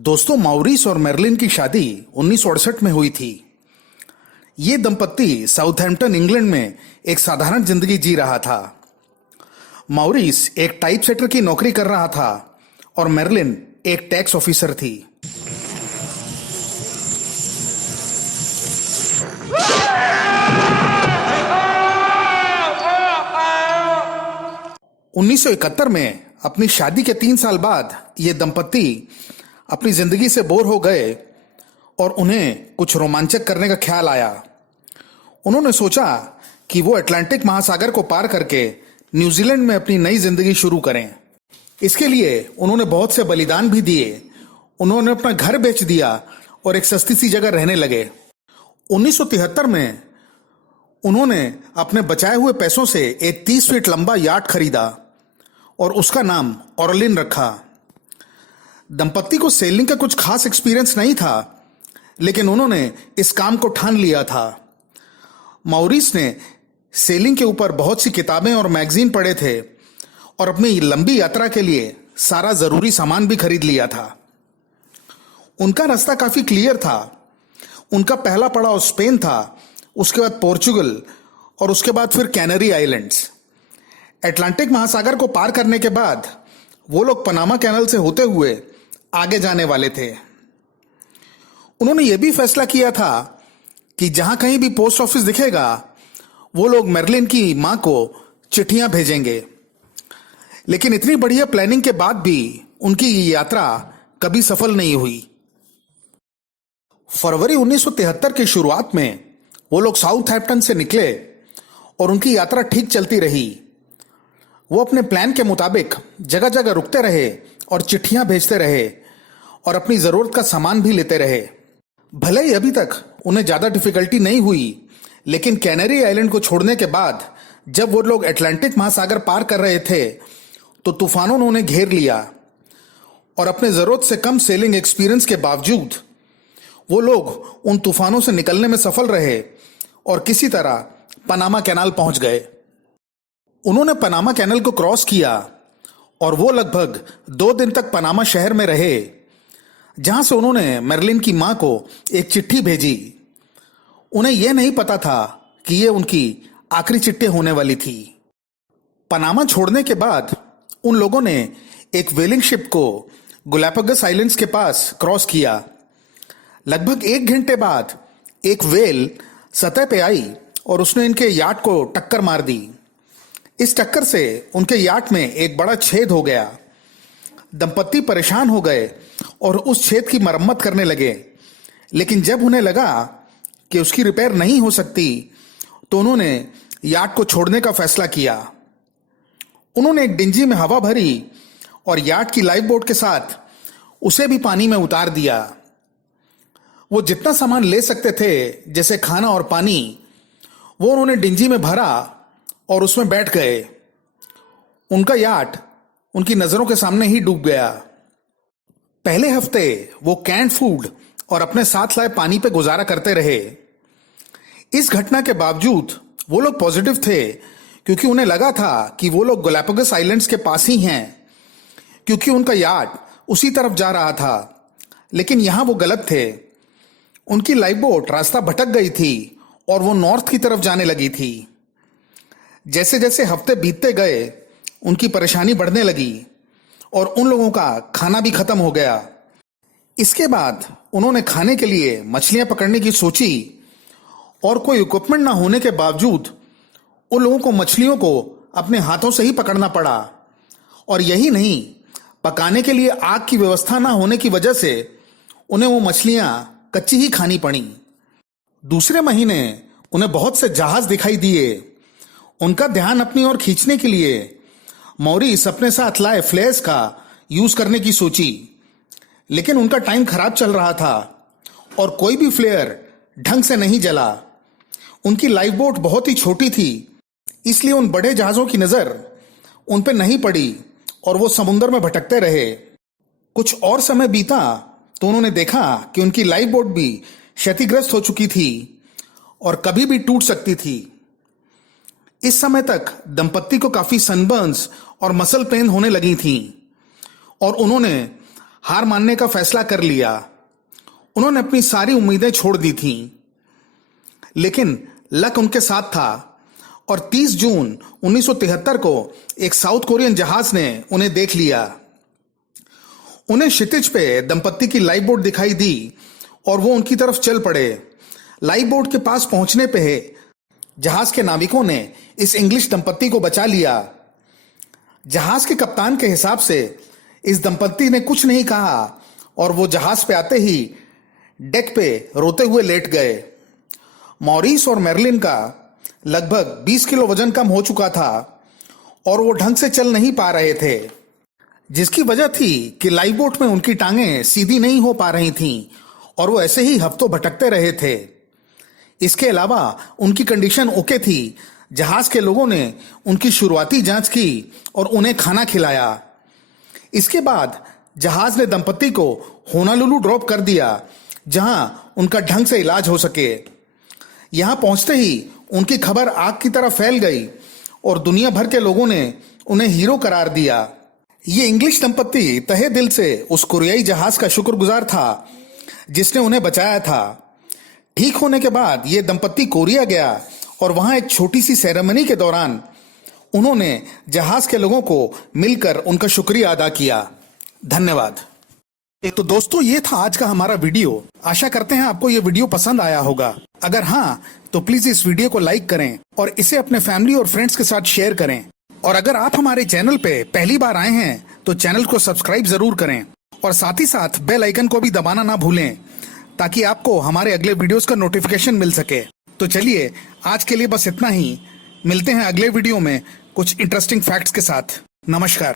दोस्तों, मॉरिस और मैरलिन की शादी 1968 में हुई थी। ये दंपत्ति साउथहैम्पटन, इंग्लैंड में एक साधारण जिंदगी जी रहा था। मॉरिस एक टाइपसेटर की नौकरी कर रहा था और मैरलिन एक टैक्स ऑफिसर थी। उन्नीस सौ इकहत्तर में अपनी शादी के 3 साल बाद ये दंपत्ति अपनी जिंदगी से बोर हो गए और उन्हें कुछ रोमांचक करने का ख्याल आया। उन्होंने सोचा कि वो अटलांटिक महासागर को पार करके न्यूजीलैंड में अपनी नई जिंदगी शुरू करें। इसके लिए उन्होंने बहुत से बलिदान भी दिए। उन्होंने अपना घर बेच दिया और एक सस्ती सी जगह रहने लगे। 1973 में उन्होंने अपने बचाए हुए पैसों से एक 30 फीट लंबा याट खरीदा और उसका नाम ओरलिन रखा। दंपत्ति को सेलिंग का कुछ खास एक्सपीरियंस नहीं था, लेकिन उन्होंने इस काम को ठान लिया था। मॉरिस ने सेलिंग के ऊपर बहुत सी किताबें और मैगजीन पढ़े थे और अपनी लंबी यात्रा के लिए सारा जरूरी सामान भी खरीद लिया था। उनका रास्ता काफी क्लियर था। उनका पहला पड़ाव स्पेन था, उसके बाद पोर्चुगल और उसके बाद फिर कैनरी आइलैंड्स। अटलांटिक महासागर को पार करने के बाद वो लोग पनामा कैनल से होते हुए आगे जाने वाले थे। उन्होंने ये भी फैसला किया था कि जहां कहीं भी पोस्ट ऑफिस दिखेगा वो लोग मैरलिन की मां को चिट्ठियां भेजेंगे। लेकिन इतनी बढ़िया प्लानिंग के बाद भी उनकी ये यात्रा कभी सफल नहीं हुई। फरवरी 1973 की शुरुआत में वो लोग साउथहैम्पटन से निकले और उनकी यात्रा ठीक चलती रही। वो अपने प्लान के मुताबिक जगह जगह रुकते रहे और चिट्ठियां भेजते रहे और अपनी जरूरत का सामान भी लेते रहे। भले ही अभी तक उन्हें ज्यादा डिफिकल्टी नहीं हुई, लेकिन कैनरी आइलैंड को छोड़ने के बाद जब वो लोग अटलांटिक महासागर पार कर रहे थे तो तूफानों ने उन्हें घेर लिया और अपने जरूरत से कम सेलिंग एक्सपीरियंस के बावजूद वो लोग उन तूफानों से निकलने में सफल रहे और किसी तरह पनामा कैनाल पहुंच गए। उन्होंने पनामा कैनाल को क्रॉस किया और वो लगभग 2 दिन तक पनामा शहर में रहे, जहां से उन्होंने मैरलिन की मां को एक चिट्ठी भेजी। उन्हें यह नहीं पता था कि यह उनकी आखिरी चिट्ठी होने वाली थी। पनामा छोड़ने के बाद उन लोगों ने एक व्हेलिंग शिप को गैलापागोस आइलैंड्स के पास क्रॉस किया। लगभग 1 घंटे बाद एक व्हेल सतह पे आई और उसने इनके याट को टक्कर मार दी। इस टक्कर से उनके याट में एक बड़ा छेद हो गया। दंपत्ति परेशान हो गए और उस छेद की मरम्मत करने लगे, लेकिन जब उन्हें लगा कि उसकी रिपेयर नहीं हो सकती तो उन्होंने याट को छोड़ने का फैसला किया। उन्होंने एक डिंजी में हवा भरी और याट की लाइफ बोट के साथ उसे भी पानी में उतार दिया। वो जितना सामान ले सकते थे, जैसे खाना और पानी, वो उन्होंने डिंजी में भरा और उसमें बैठ गए। उनका याट उनकी नजरों के सामने ही डूब गया। पहले हफ्ते वो कैंड फूड और अपने साथ लाए पानी पे गुजारा करते रहे। इस घटना के बावजूद वो लोग पॉजिटिव थे, क्योंकि उन्हें लगा था कि वो लोग गैलापागोस आइलैंड्स के पास ही हैं, क्योंकि उनका याट उसी तरफ जा रहा था। लेकिन यहां वो गलत थे। उनकी लाइफ बोट रास्ता भटक गई थी और वो नॉर्थ की तरफ जाने लगी थी। जैसे जैसे हफ्ते बीतते गए उनकी परेशानी बढ़ने लगी और उन लोगों का खाना भी खत्म हो गया। इसके बाद उन्होंने खाने के लिए मछलियां पकड़ने की सोची और कोई इक्विपमेंट ना होने के बावजूद उन लोगों को मछलियों को अपने हाथों से ही पकड़ना पड़ा। और यही नहीं, पकाने के लिए आग की व्यवस्था ना होने की वजह से उन्हें वो मछलियां कच्ची ही खानी पड़ी। दूसरे महीने उन्हें बहुत से जहाज दिखाई दिए। उनका ध्यान अपनी ओर खींचने के लिए मॉरिस अपने साथ लाए फ्लेयर्स का यूज करने की सोची, लेकिन उनका टाइम खराब चल रहा था और कोई भी फ्लेयर ढंग से नहीं जला। उनकी लाइफ बोट बहुत ही छोटी थी, इसलिए उन बड़े जहाजों की नजर उन पे नहीं पड़ी और वो समुद्र में भटकते रहे। कुछ और समय बीता तो उन्होंने देखा कि उनकी लाइफ बोट भी क्षतिग्रस्त हो चुकी थी और कभी भी टूट सकती थी। इस समय तक दंपत्ति को काफी सनबर्न्स और मसल पेन होने लगी थीं और उन्होंने हार मानने का फैसला कर लिया। उन्होंने अपनी सारी उम्मीदें छोड़ दी थीं, लेकिन लक उनके साथ था और 30 जून 1973 को एक साउथ कोरियन जहाज ने उन्हें देख लिया। उन्हें क्षितिज पे दंपत्ति की लाइफ बोट दिखाई दी और वो उनकी तरफ चल पड़े। लाइफ बोट के पास पहुंचने पे जहाज के नाविकों ने इस इंग्लिश दंपत्ति को बचा लिया। जहाज के कप्तान के हिसाब से इस दंपत्ति ने कुछ नहीं कहा और वो जहाज पे आते ही डेक पे रोते हुए लेट गए। मॉरिस और मैरिलिन का लगभग 20 किलो वजन कम हो चुका था और वो ढंग से चल नहीं पा रहे थे, जिसकी वजह थी कि लाइफ बोट में उनकी टांगें सीधी नहीं हो पा रही थीं और वो ऐसे ही हफ्तों भटकते रहे थे। इसके अलावा उनकी कंडीशन ओके थी। जहाज के लोगों ने उनकी शुरुआती जांच की और उन्हें खाना खिलाया। इसके बाद जहाज ने दंपत्ति को होनालुलु ड्रॉप कर दिया, जहां उनका ढंग से इलाज हो सके। यहां पहुंचते ही उनकी खबर आग की तरह फैल गई और दुनिया भर के लोगों ने उन्हें हीरो करार दिया। ये इंग्लिश दंपत्ति तहे दिल से उस कोरियाई जहाज का शुक्रगुजार था जिसने उन्हें बचाया था। ठीक होने के बाद ये दंपत्ति कोरिया गया और वहां एक छोटी सी सेरेमनी के दौरान उन्होंने जहाज के लोगों को मिलकर उनका शुक्रिया अदा किया। धन्यवाद। तो दोस्तों, ये था आज का हमारा वीडियो। आशा करते हैं आपको ये वीडियो पसंद आया होगा। अगर हाँ, तो प्लीज इस वीडियो को लाइक करें और इसे अपने फैमिली और फ्रेंड्स के साथ शेयर करें। और अगर आप हमारे चैनल पे पहली बार आए हैं तो चैनल को सब्सक्राइब जरूर करें और साथ ही साथ बेल आइकन को भी दबाना ना भूलें, ताकि आपको हमारे अगले वीडियोस का नोटिफिकेशन मिल सके। तो चलिए, आज के लिए बस इतना ही। मिलते हैं अगले वीडियो में कुछ इंटरेस्टिंग फैक्ट्स के साथ। नमस्कार।